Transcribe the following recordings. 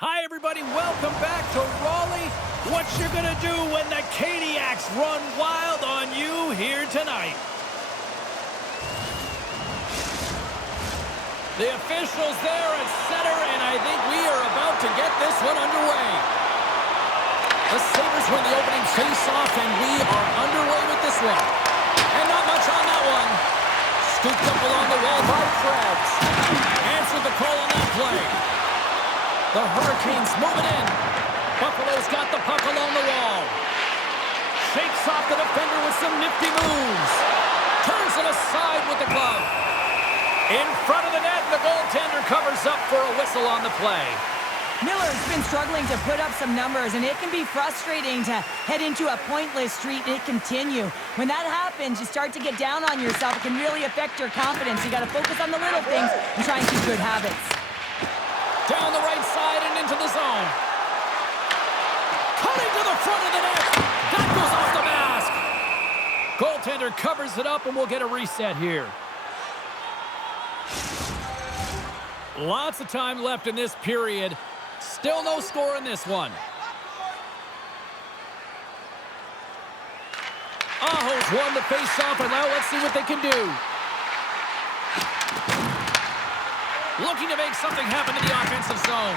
Hi, everybody. Welcome back to Raleigh. What you're going to do when the Caniacs run wild on you here tonight. The officials there at center, and I think we are about to get this one underway. The Sabres win the opening face-off, and we are underway with this one. And not much on that one. Scooped up along the wall by Krebs. Answered the call on that play. The Hurricanes moving in. Buffalo's got the puck along the wall. Shakes off the defender with some nifty moves. Turns it aside with the glove. In front of the net, the goaltender covers up for a whistle on the play. Miller's been struggling to put up some numbers, and it can be frustrating to head into a pointless streak and continue. When that happens, you start to get down on yourself. It can really affect your confidence. You got to focus on the little things and try and keep good habits. Down the right side and into the zone. Cutting to the front of the net. That goes off the mask. Goaltender covers it up, and we'll get a reset here. Lots of time left in this period. Still no score in this one. Aho's won the face-off, and now let's see what they can do. Looking to make something happen in the offensive zone.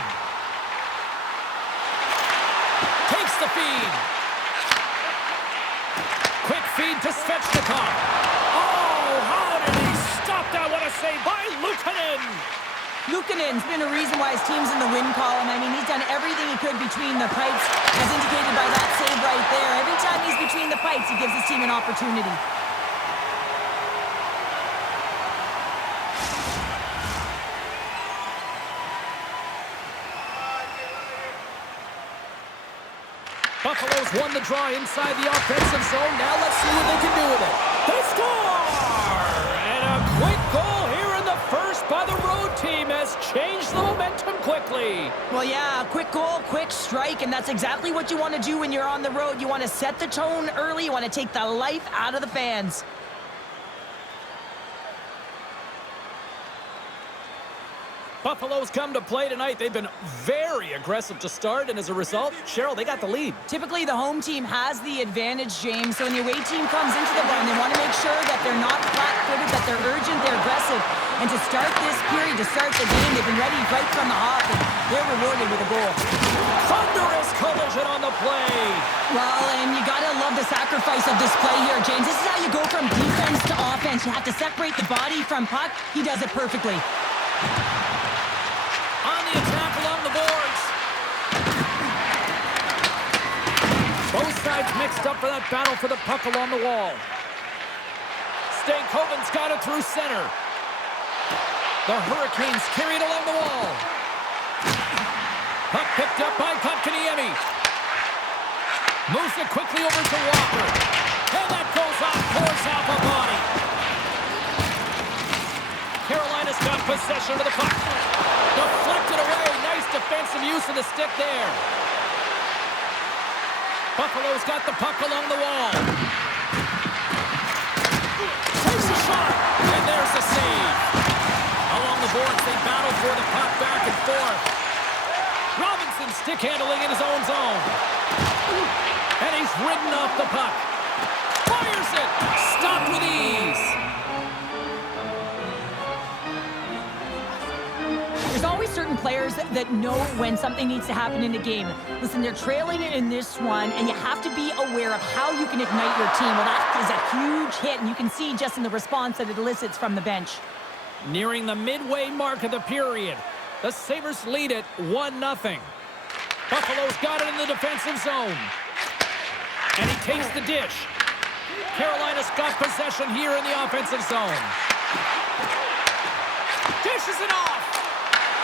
Takes the feed. Quick feed to Svechnikov. Oh, how did he stop that? What a save by Luukkonen. Luukkonen's been a reason why his team's in the win column. I mean, he's done everything he could between the pipes, as indicated by that save right there. Every time he's between the pipes, he gives his team an opportunity. Buffalo's won the draw inside the offensive zone. Now let's see what they can do with it. They score! And a quick goal here in the first by the road team has changed the momentum quickly. Well, yeah, quick goal, quick strike, and that's exactly what you want to do when you're on the road. You want to set the tone early. You want to take the life out of the fans. Buffalo's come to play tonight. They've been very aggressive to start, and as a result, Cheryl, they got the lead. Typically, the home team has the advantage, James. So when the away team comes into the barn, they want to make sure that they're not flat-footed, that they're urgent, they're aggressive. And to start this period, to start the game, they've been ready right from the hop, and they're rewarded with a goal. Thunderous collision on the play. Well, and you got to love the sacrifice of this play here, James. This is how you go from defense to offense. You have to separate the body from puck. He does it perfectly. On the attack along the boards. Both sides mixed up for that battle for the puck along the wall. Stankoven's got it through center. The Hurricanes carry it along the wall. Puck picked up by Kotkaniemi. Moves it quickly over to Walker. And that goes off, pours off a body. Carolina's got possession of the puck. Deflected away. Nice defensive use of the stick there. Buffalo's got the puck along the wall. Takes a shot. And there's the save. Along the boards, they battle for the puck back and forth. Robinson stick handling in his own zone. And he's ridden off the puck. Fires it. Stopped with ease. There's always certain players that know when something needs to happen in a game. Listen, they're trailing in this one, and you have to be aware of how you can ignite your team. Well, that is a huge hit, and you can see just in the response that it elicits from the bench. Nearing the midway mark of the period, the Sabres lead it 1-0. Buffalo's got it in the defensive zone. And he takes the dish. Carolina's got possession here in the offensive zone. Dishes it off.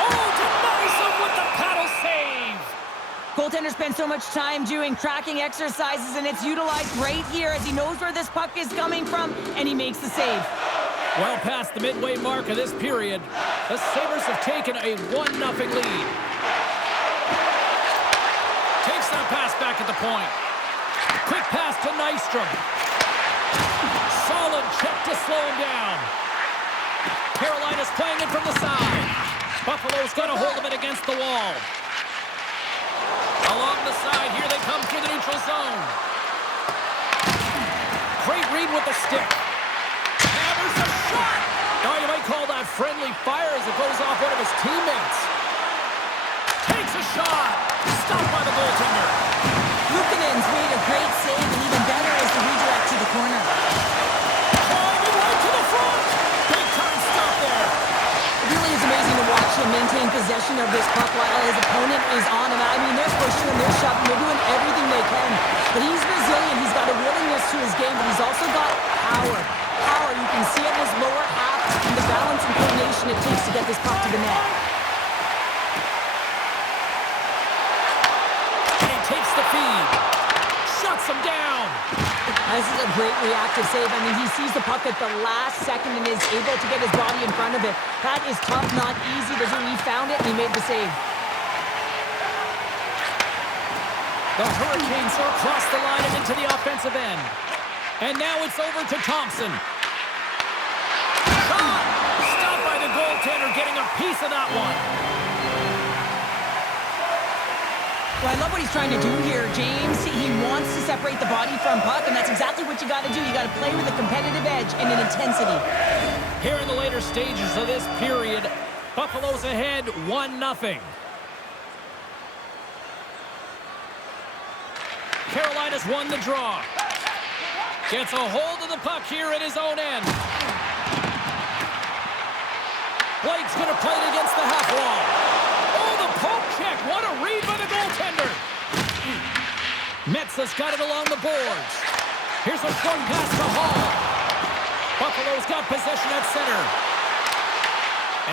Oh, denies him with the paddle save. Goaltender spends so much time doing tracking exercises, and it's utilized right here as he knows where this puck is coming from, and he makes the save. Well past the midway mark of this period, the Sabres have taken a 1-0 lead. Takes that pass back at the point. Quick pass to Nystrom. Solid check to slow him down. Carolina's playing it from the side. Buffalo's got a hold of it against the wall. side. Here they come through the neutral zone. Great read with the stick. And there's a shot! Oh, you might call that friendly fire as it goes off one of his teammates. Takes a shot. Stopped by the goaltender. Luukkonen's made a great save, and even better is the redirect to the corner. Driving right to the front. Big time stop there. It really is amazing to watch him maintain possession of this puck while his opponent is on him. I mean, they're pushing him, they're shoving, they're doing everything they can. But he's resilient, he's got a willingness to his game, but he's also got power. Power, you can see it in his lower half and the balance and coordination it takes to get this puck to the net. And he takes the feed. Shuts him down. This is a great reactive save. I mean, he sees the puck at the last second and is able to get his body in front of it. That is tough, not easy to do. He found it and he made the save. The Hurricanes are across the line and into the offensive end. And now it's over to Thompson. Shot! Stopped by the goaltender, getting a piece of that one. Well, I love what he's trying to do here, James. He wants to separate the body from puck, and that's exactly what you got to do. You got to play with a competitive edge and an intensity. Here in the later stages of this period, Buffalo's ahead 1-0. Carolina's won the draw. Gets a hold of the puck here at his own end. Blake's going to play it against the half wall. Oh, the poke check. What a read by the goaltender. Metza's got it along the boards. Here's a short pass to Hall. Buffalo's got possession at center.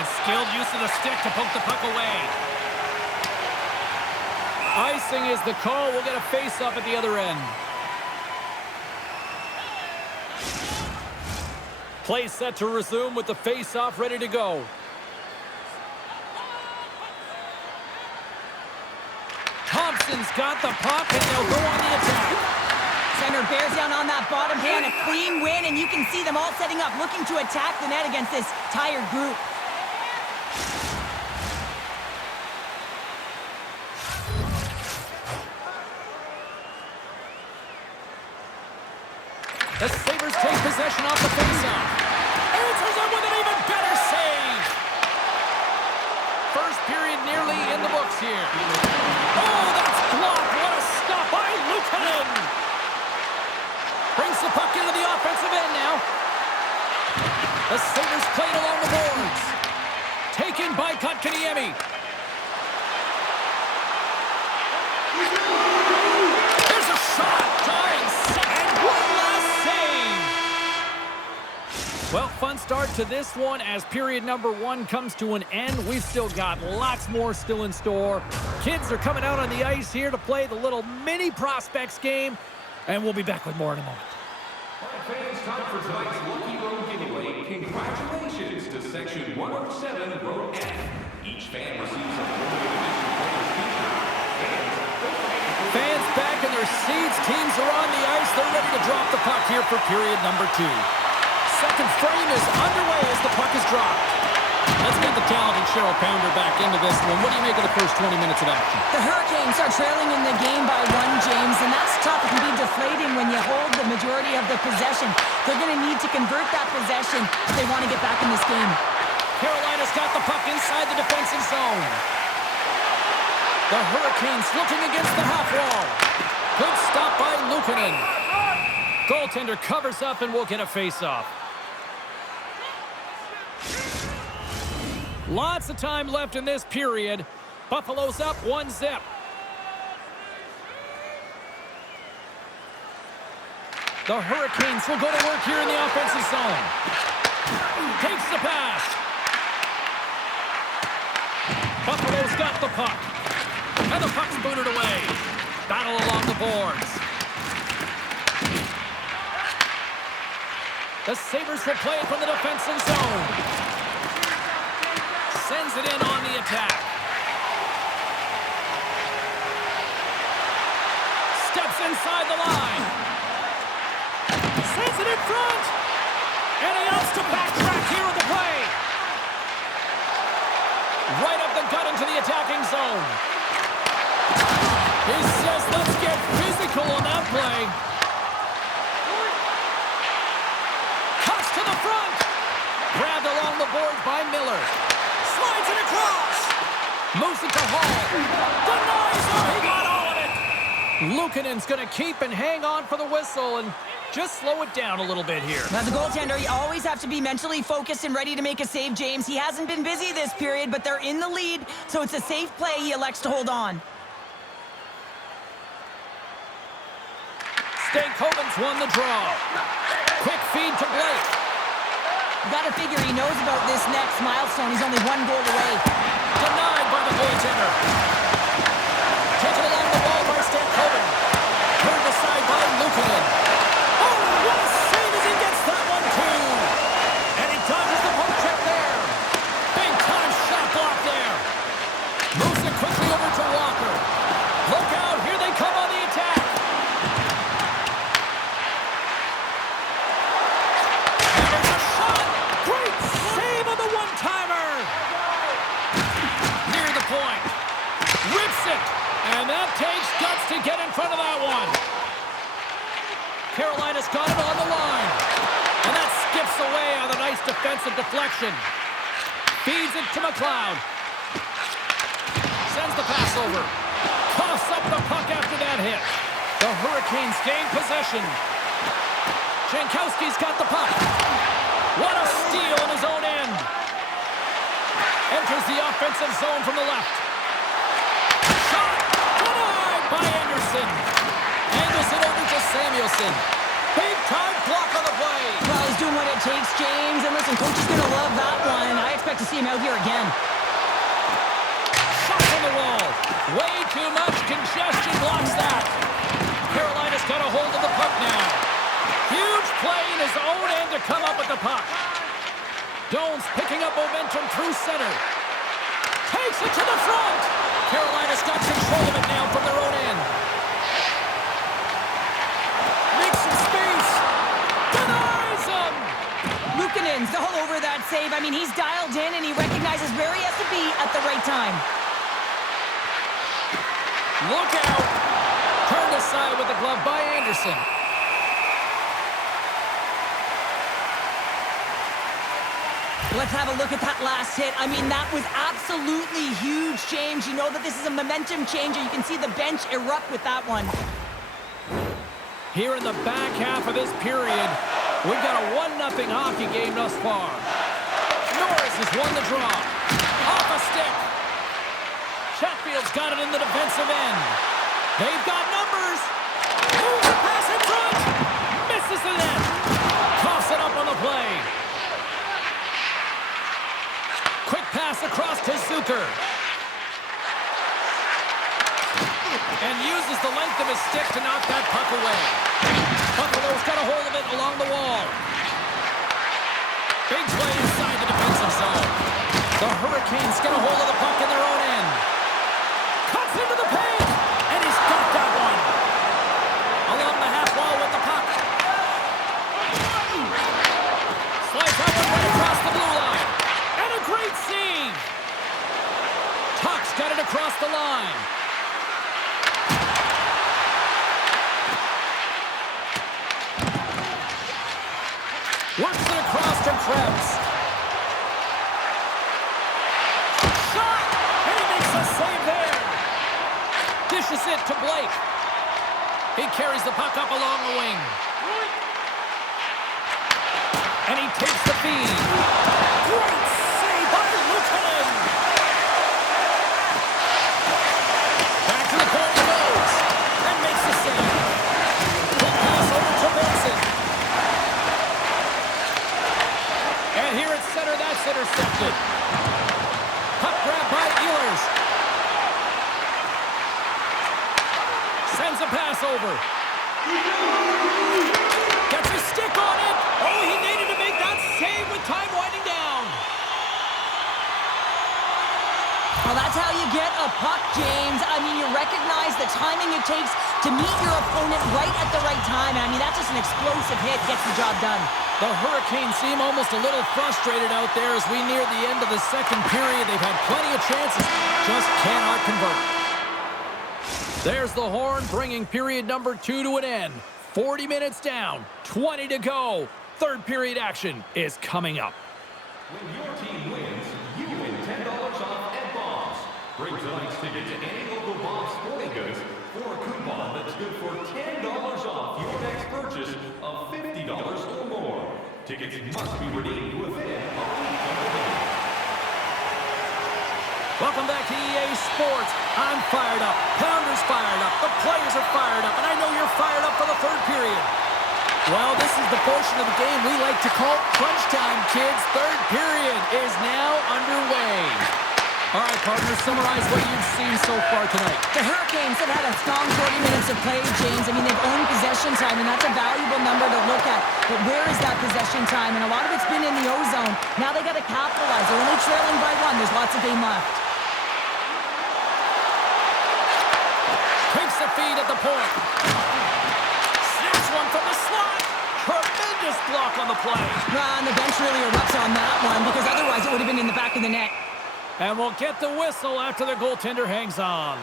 And skilled use of the stick to poke the puck away. Icing is the call. We'll get a face-up at the other end. Play set to resume with the face-off ready to go. Thompson's got the puck, and they'll go on the attack. Center bears down on that bottom hand, a clean win, and you can see them all setting up, looking to attack the net against this tired group. The Sabres take possession off the faceoff. Answers it with an even better save. First period nearly in the books here. Oh, that's blocked. What a stop by Luukkonen. Brings the puck into the offensive end now. The Sabres play it along the boards. Taken by Kotkaniemi. There's a shot. Tying set. And one last save. Well, fun start to this one as period number 1 comes to an end. We've still got lots more still in store. Kids are coming out on the ice here to play the little mini prospects game, and we'll be back with more in a moment. Fans, time for tonight's Lucky Road giveaway. Congratulations to Section 107, Row F. Each fan receives a limited edition player's feature. Fans back in their seats. Teams are on the ice. They're ready to drop the puck here for period number 2. Second frame is underway as the puck is dropped. Let's get the talented Cheryl Pounder back into this one. What do you make of the first 20 minutes of action? The Hurricanes are trailing in the game by 1, James, and that's tough. It can be deflating when you hold the majority of the possession. They're going to need to convert that possession if they want to get back in this game. Carolina's got the puck inside the defensive zone. The Hurricanes looking against the half wall. Good stop by Luukkonen. Goaltender covers up and we'll get a face-off. Lots of time left in this period. Buffalo's up 1-0. The Hurricanes will go to work here in the offensive zone. Takes the pass. Buffalo's got the puck. And the puck's booted away. Battle along the boards. The Sabres will play it from the defensive zone. Sends it in on the attack. Steps inside the line. Sends it in front. And he opts to backtrack here with the play. Right up the gut into the attacking zone. He says, let's get physical on that play. Cuts to the front. Grabbed along the boards by Miller. Slides it across. Moves it to Hall. Denies him. He got all of it. Luukkonen's going to keep and hang on for the whistle and just slow it down a little bit here. As a goaltender, you always have to be mentally focused and ready to make a save, James. He hasn't been busy this period, but they're in the lead, so it's a safe play. He elects to hold on. Stankoven's won the draw. Quick feed to Blake. You gotta figure he knows about this next milestone. He's only one goal away. Denied by the goaltender. Taken along the wall by Stankoven. Turned aside by Luukkonen. Oh, what a save as he gets that one, too. And he dodges the poke check there. Big time shot block there. Moves it quickly over to Walker. Look out, here they come on the attack. And there's a shot. Great save on the one-timer. Near the point. Rips it. And that takes guts to get in front of that one. Carolina's got it on the line. And that skips away on a nice defensive deflection. Feeds it to McLeod. Sends the pass over. Coughs up the puck after that hit. The Hurricanes gain possession. Jankowski's got the puck. What a steal in his own end. Enters the offensive zone from the left. Shot! Denied by Anderson. Angles it over to Samuelson. Big time block on the play. Well, he's doing what it takes, James. And listen, coach is gonna love that one. I expect to see him out here again. Shot from the wall. Way too much congestion blocks that. Carolina's got a hold of the puck now. Huge play in his own end to come up with the puck. Doan's picking up momentum through center. Takes it to the front. Carolina's got control of it now from their own end. Makes some space. Denies him. Luukkonen's all over that save. I mean, he's dialed in and he recognizes where he has to be at the right time. Look out. Turned aside with the glove by Anderson. Let's have a look at that last hit. I mean, that was absolutely huge, James. You know that this is a momentum changer. You can see the bench erupt with that one. Here in the back half of this period, we've got a 1-0 hockey game thus far. Norris has won the draw. Off a stick. Chatfield's got it in the defensive end. They've got numbers. Moves the pass in front. Misses the net. Coughs it up on the play. Quick pass across to Zucker. And uses the length of his stick to knock that puck away. Buffalo's got a hold of it along the wall. Big play inside the defensive zone. The Hurricanes get a hold of the puck in their own end. Cuts into the paint. And he's got that one. Along the half wall with the puck. Slides that one right across the blue line. And a great save. Tuck's got it across the line. Works it across to Krebs. Shot! And he makes a save there. Dishes it to Blake. He carries the puck up along the wing. And he takes the feed. Great save by Luukkonen. Back to the point he goes. And makes the save. Quick pass over to Benson. And here at center, that's intercepted. Puck grab by Ehlers. Sends a pass over. Gets a stick on it. Oh, he needed to make that save with time winding down. Well, that's how you get a puck, James. I mean, you recognize the timing it takes to meet your opponent right at the right time. I mean, that's just an explosive hit. Gets the job done. The Hurricanes seem almost a little frustrated out there as we near the end of the second period. They've had plenty of chances, just cannot convert. There's the horn, bringing period number 2 to an end. 40 minutes down, 20 to go. Third period action is coming up. When your team wins, you win $10 off at Bob's. Bring tonight's ticket to any local Bob's Sporting Goods for a coupon that's good for $10 off your next purchase of $50 or more. Tickets must be redeemed within a week of the game. Welcome back to EA Sports. I'm fired up. Pounder's fired up. The players are fired up. And I know you're fired up for the third period. Well, this is the portion of the game we like to call crunch time, kids. Third period is now underway. All right, partners, summarize what you've seen so far tonight. The Hurricanes have had a strong 40 minutes of play, James. I mean, they've owned possession time, and that's a valuable number to look at. But where is that possession time? And a lot of it's been in the O-zone. Now they got to capitalize. They're only trailing by 1. There's lots of game left. Takes the feed at the point. Snaps one from the slot. Tremendous block on the play. And the bench really erupts on that one because otherwise it would have been in the back of the net. And we'll get the whistle after the goaltender hangs on.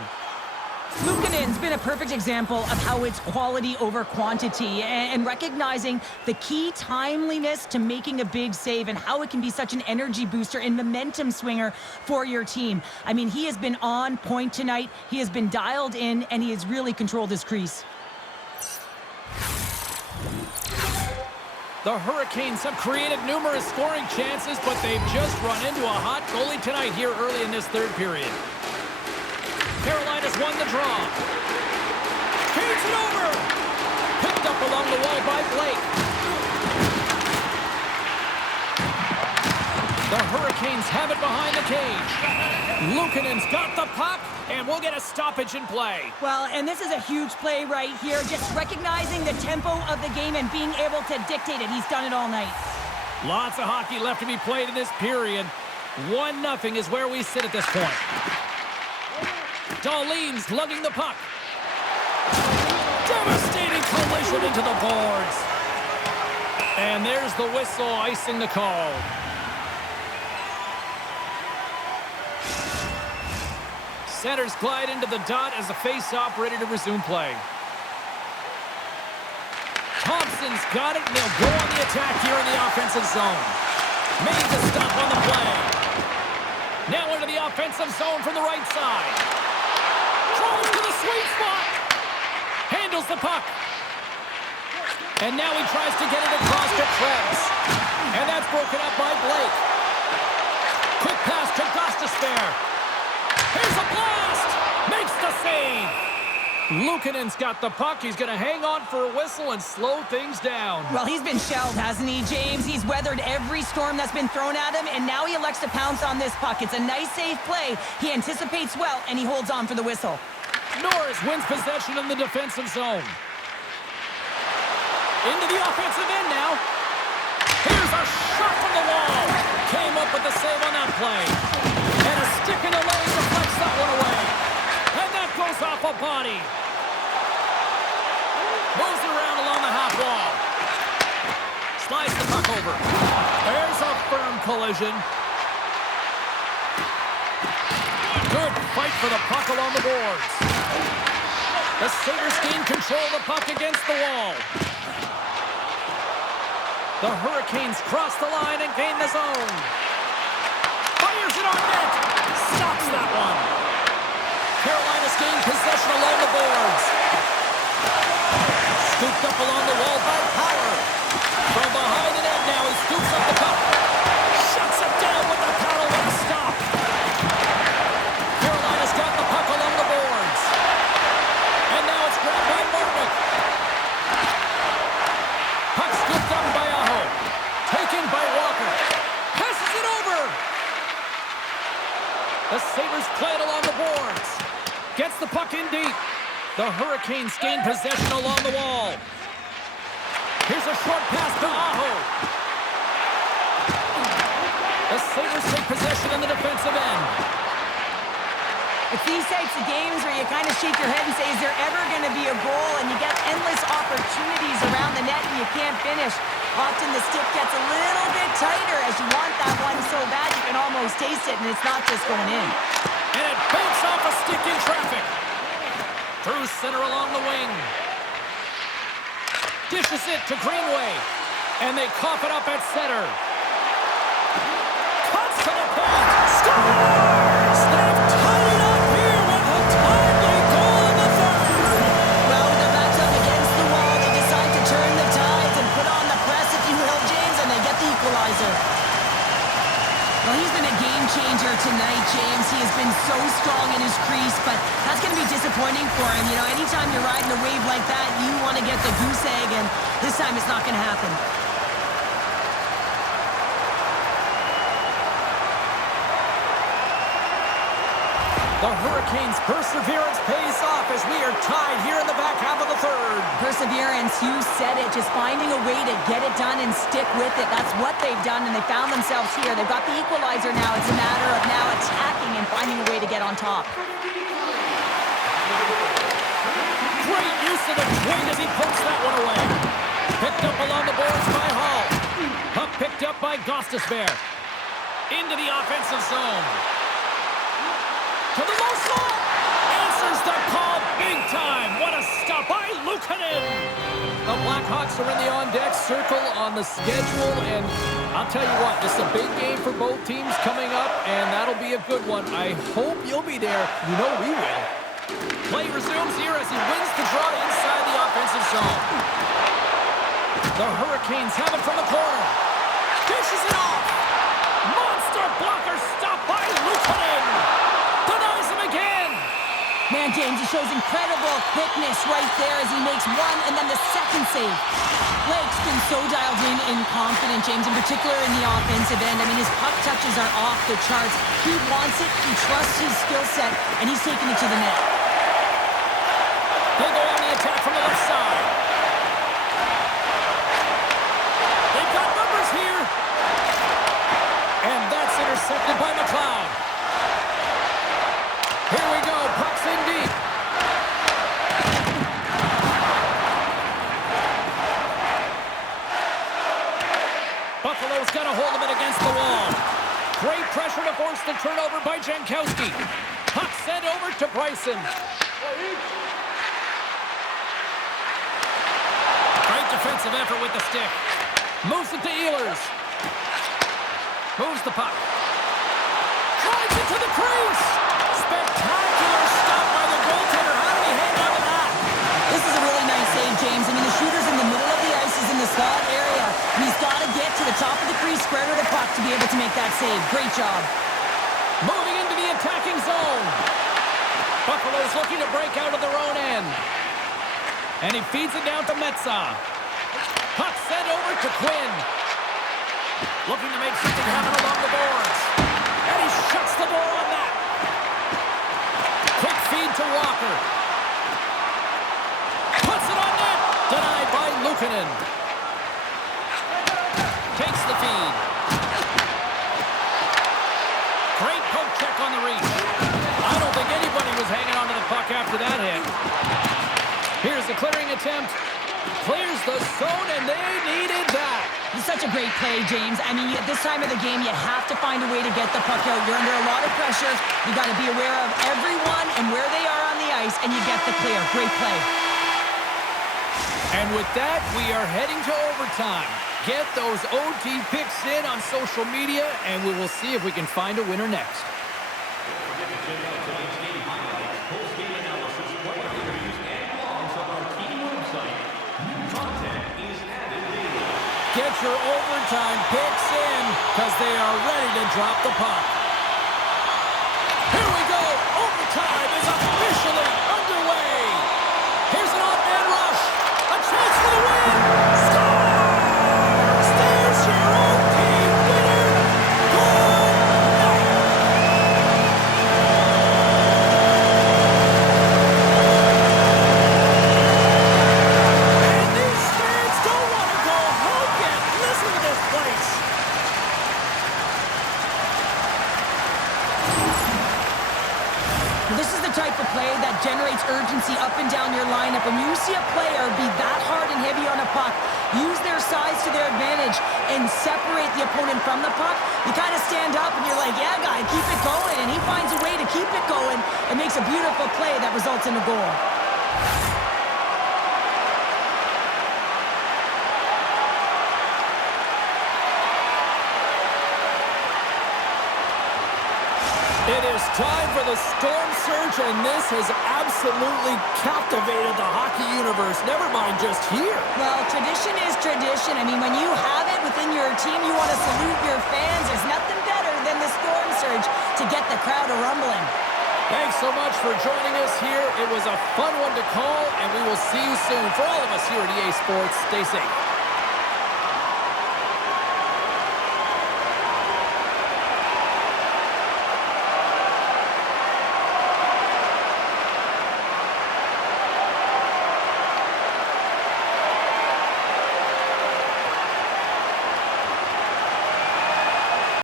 Luukkonen's been a perfect example of how it's quality over quantity and recognizing the key timeliness to making a big save and how it can be such an energy booster and momentum swinger for your team. I mean, he has been on point tonight. He has been dialed in, and he has really controlled his crease. The Hurricanes have created numerous scoring chances, but they've just run into a hot goalie tonight here early in this third period. Carolina's won the draw. Feeds it over. Picked up along the wall by Blake. The Hurricanes have it behind the cage. Luukkonen's got the puck, and we'll get a stoppage in play. Well, and this is a huge play right here. Just recognizing the tempo of the game and being able to dictate it. He's done it all night. Lots of hockey left to be played in this period. 1-0 is where we sit at this point. Dahlin's lugging the puck. Devastating collision into the boards. And there's the whistle icing the call. Centers glide into the dot as the face-off ready to resume play. Thompson's got it, and they'll go on the attack here in the offensive zone. Made the stop on the play. Now into the offensive zone from the right side. Throws to the sweet spot. Handles the puck. And now he tries to get it across to Krebs. And that's broken up by Blake. Quick pass to Gostisbehere. Here's a blast. Makes the save. Luukkonen's got the puck. He's going to hang on for a whistle and slow things down. Well, he's been shelled, hasn't he, James? He's weathered every storm that's been thrown at him, and now he elects to pounce on this puck. It's a nice, safe play. He anticipates well, and he holds on for the whistle. Norris wins possession in the defensive zone. Into the offensive end now. Here's a shot from the wall. Came up with the save on that play. And a stick in the leg deflects that one away. And that goes off a body. Moves it around along the half wall. Slides the puck over. There's a firm collision. Good fight for the puck along the boards. The Sabres gain control of the puck against the wall. The Hurricanes cross the line and gain the zone. Fires it on net. Stops that one. Carolina's gained possession along the boards. Scooped up along the wall by Power. From behind the net now, he scoops up the puck. Shuts it down with the paddle with a stop. Carolina's got the puck along the boards. And now it's grabbed by Martinick. Puck scooped up by Aho. Taken by Walker. Passes it over. The Sabres play it along the boards. Gets the puck in deep. The Hurricanes gain possession along the wall. Here's a short pass to Aho. The Sabres take possession in the defensive end. It's these types of games where you kind of shake your head and say, is there ever going to be a goal? And you get endless opportunities around the net and you can't finish. Often the stick gets a little bit tighter as you want that one so bad you can almost taste it, and it's not just going in. And it bounces off a stick in traffic. Through center along the wing. Dishes it to Greenway. And they cough it up at center. Cuts to the paint. Scores! They've tied it up here with a timely goal in the third. Well, with their backs up against the wall, they decide to turn the tides and put on the press, if you will, James, and they get the equalizer. Well, he's been a game changer tonight, James. He has been so strong in his crease, but that's going to be disappointing for him. You know, anytime you're riding a wave like that, you want to get the goose egg, and this time it's not going to happen. The Hurricanes' perseverance pays off as we are tied here in the back half of the third. Perseverance, you said it. Just finding a way to get it done and stick with it. That's what they've done, and they found themselves here. They've got the equalizer now. It's a matter of now attacking and finding a way to get on top. Great use of the wing as he pokes that one away. Picked up along the boards by Hall. Puck picked up by Gostisbehere. Into the offensive zone. To the low slot. Answers the call big time. What a stop by Luukkonen. The Blackhawks are in the on-deck circle on the schedule, and I'll tell you what, this is a big game for both teams coming up, and that'll be a good one. I hope you'll be there. You know we will. Play resumes here as he wins the draw inside the offensive zone. The Hurricanes have it from the corner. Dishes it off. Monster blocker stop by Luukkonen. Denies him again. Man, James, he shows incredible quickness right there as he makes one and then the second save. Blake's been so dialed in confident, James, in particular in the offensive end. I mean, his puck touches are off the charts. He wants it, he trusts his skill set, and he's taking it to the net. They go on the attack from the left side. They've got numbers here. And that's intercepted by McLeod. Here we go. Puck's in deep. Buffalo's got a hold of it against the wall. Great pressure to force the turnover by Jankowski. Puck sent over to Bryson. Great defensive effort with the stick. Moves it to Ehlers. Moves the puck. Drives it to the crease. Spectacular stop by the goaltender. How did he hang on to that? This is a really nice save, James. I mean, the shooter's in the middle of the ice, is in the slot area. And he's got to get to the top of the crease, square to the puck to be able to make that save. Great job. Moving into the attacking zone. Buffalo's looking to break out of their own end. And he feeds it down to Metsah. Puck sent over to Quinn. Looking to make something happen along the boards. And he shuts the door on that. Quick feed to Walker. Puts it on net. Denied by Luukkonen. Takes the feed. Great poke check on the reach. I don't think anybody was hanging on to the puck after that hit. Here's the clearing attempt. Clears the zone, and they needed that. It's such a great play, James. I mean, at this time of the game, you have to find a way to get the puck out. You're under a lot of pressure. You got to be aware of everyone and where they are on the ice, and you get the clear. Great play. And with that, we are heading to overtime. Get those OT picks in on social media, and we will see if we can find a winner next. Get your overtime picks in, because they are ready to drop the puck. Here we go. Overtime is officially underway. Here's an off-man rush. A chance for the win. Scores! There's your OT winner. Good night. And these fans don't want to go home yet. Listen to this place. This is the type of play that generates urgency up and down your lineup. When you see a player be that hard and heavy on a puck, use their size to their advantage, and separate the opponent from the puck, you kind of stand up and you're like, yeah, guy, keep it going. And he finds a way to keep it going and makes a beautiful play that results in a goal. It is time for the storm surge, and this has absolutely captivated the hockey universe. Never mind just here. Well, tradition is tradition. I mean, when you have it within your team, you want to salute your fans. There's nothing better than the storm surge to get the crowd a-rumbling. Thanks so much for joining us here. It was a fun one to call, and we will see you soon. For all of us here at EA Sports, stay safe.